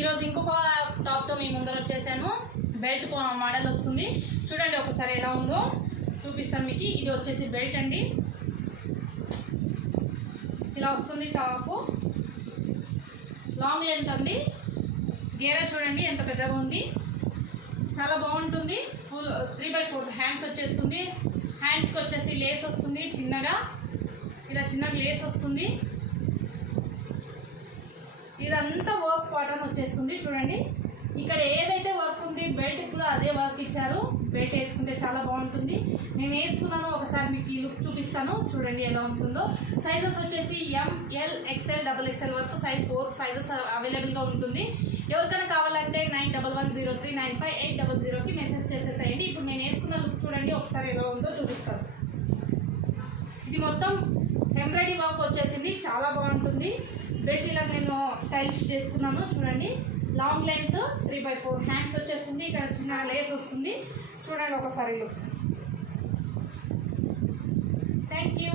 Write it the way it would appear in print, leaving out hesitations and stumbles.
ఈరోజు ఇంకొక టాప్తో మీ ముందర వచ్చేసాను. బెల్ట్ మోడల్ వస్తుంది, చూడండి ఒకసారి ఎలా ఉందో చూపిస్తాను మీకు. ఇది వచ్చేసి బెల్ట్ అండి, ఇలా వస్తుంది. టాపు లాంగ్ లెంత్ అండి. గేరా చూడండి ఎంత పెద్దగా ఉంది, చాలా బాగుంటుంది. ఫుల్ 3/4 హ్యాండ్స్ వచ్చేస్తుంది. హ్యాండ్స్కి వచ్చేసి లేస్ వస్తుంది, చిన్నగా ఇలా చిన్నగా లేస్ వస్తుంది. ఇదంతా వర్క్ పాటర్న్ వచ్చేస్తుంది. చూడండి ఇక్కడ ఏదైతే వర్క్ ఉంది బెల్ట్ కూడా అదే వర్క్ ఇచ్చారు. బెల్ట్ వేసుకుంటే చాలా బాగుంటుంది. నేను వేసుకున్నాను, ఒకసారి మీకు ఈ లుక్ చూపిస్తాను, చూడండి ఎలా ఉంటుందో. సైజెస్ వచ్చేసి ML XL XXL వరకు 4 సైజెస్ అవైలబుల్గా ఉంటుంది. ఎవరికైనా కావాలంటే 91039580కి మెసేజ్ చేసేసేయండి. ఇప్పుడు నేను వేసుకున్న లుక్ చూడండి ఒకసారి ఎలా ఉందో చూపిస్తాను. ఇది మొత్తం ఎంబ్రాయిడరీ వర్క్ వచ్చేసింది, చాలా బాగుంటుంది. బెల్ట్ ఇలా నేను స్టైలిష్ చేసుకున్నాను. చూడండి లాంగ్ లెంత్ 3/4 హ్యాండ్స్ వచ్చేస్తుంది. ఇక్కడ చిన్న లేస్ వస్తుంది. చూడండి ఒకసారి లుక్. Thank you.